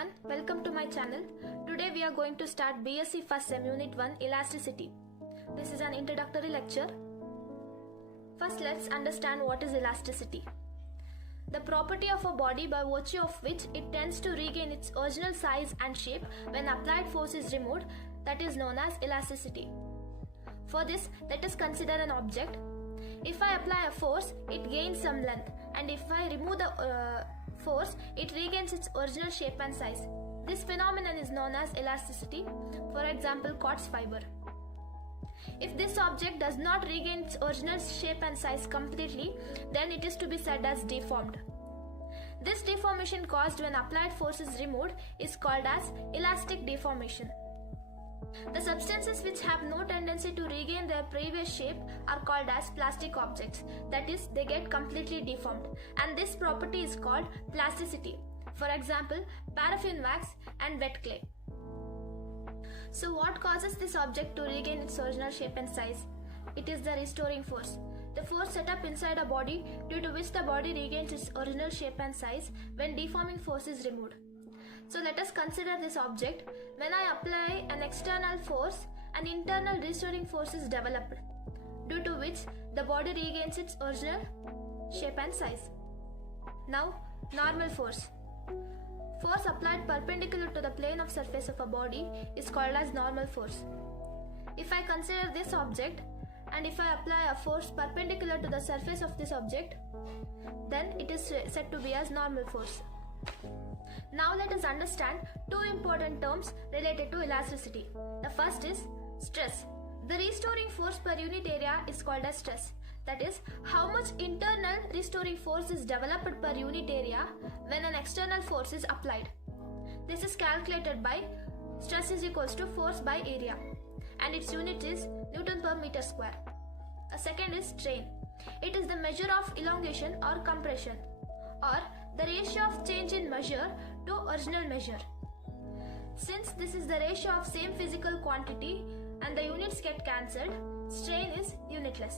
everyone, welcome to my channel. Today we are going to start BSc First Sem Unit 1 Elasticity. This is an introductory lecture. First let's understand what is elasticity. The property of a body by virtue of which it tends to regain its original size and shape when applied force is removed, that is known as elasticity. For this, let us consider an object. If I apply a force, it gains some length, and if I remove the force, it regains its original shape and size. This phenomenon is known as elasticity, for example quartz fiber. If this object does not regain its original shape and size completely, then it is to be said as deformed. This deformation caused when applied force is removed is called as elastic deformation. The substances which have no tendency to regain their previous shape are called as plastic objects, that is, they get completely deformed, and this property is called plasticity. For example, paraffin wax and wet clay. So what causes this object to regain its original shape and size? It is the restoring force. The force set up inside a body due to which the body regains its original shape and size when deforming force is removed. So let us consider this object. When I apply an external force, an internal restoring force is developed, due to which the body regains its original shape and size. Now, normal force. Force applied perpendicular to the plane of surface of a body is called as normal force. If I consider this object, and if I apply a force perpendicular to the surface of this object, then it is said to be as normal force. Now let us understand two important terms related to elasticity. The first is stress. The restoring force per unit area is called as stress. That is, how much internal restoring force is developed per unit area when an external force is applied. This is calculated by stress is equals to force by area, and its unit is Newton per meter square. A second is strain. It is the measure of elongation or compression, or the ratio of change in measure to original measure. Since this is the ratio of same physical quantity and the units get cancelled, strain is unitless.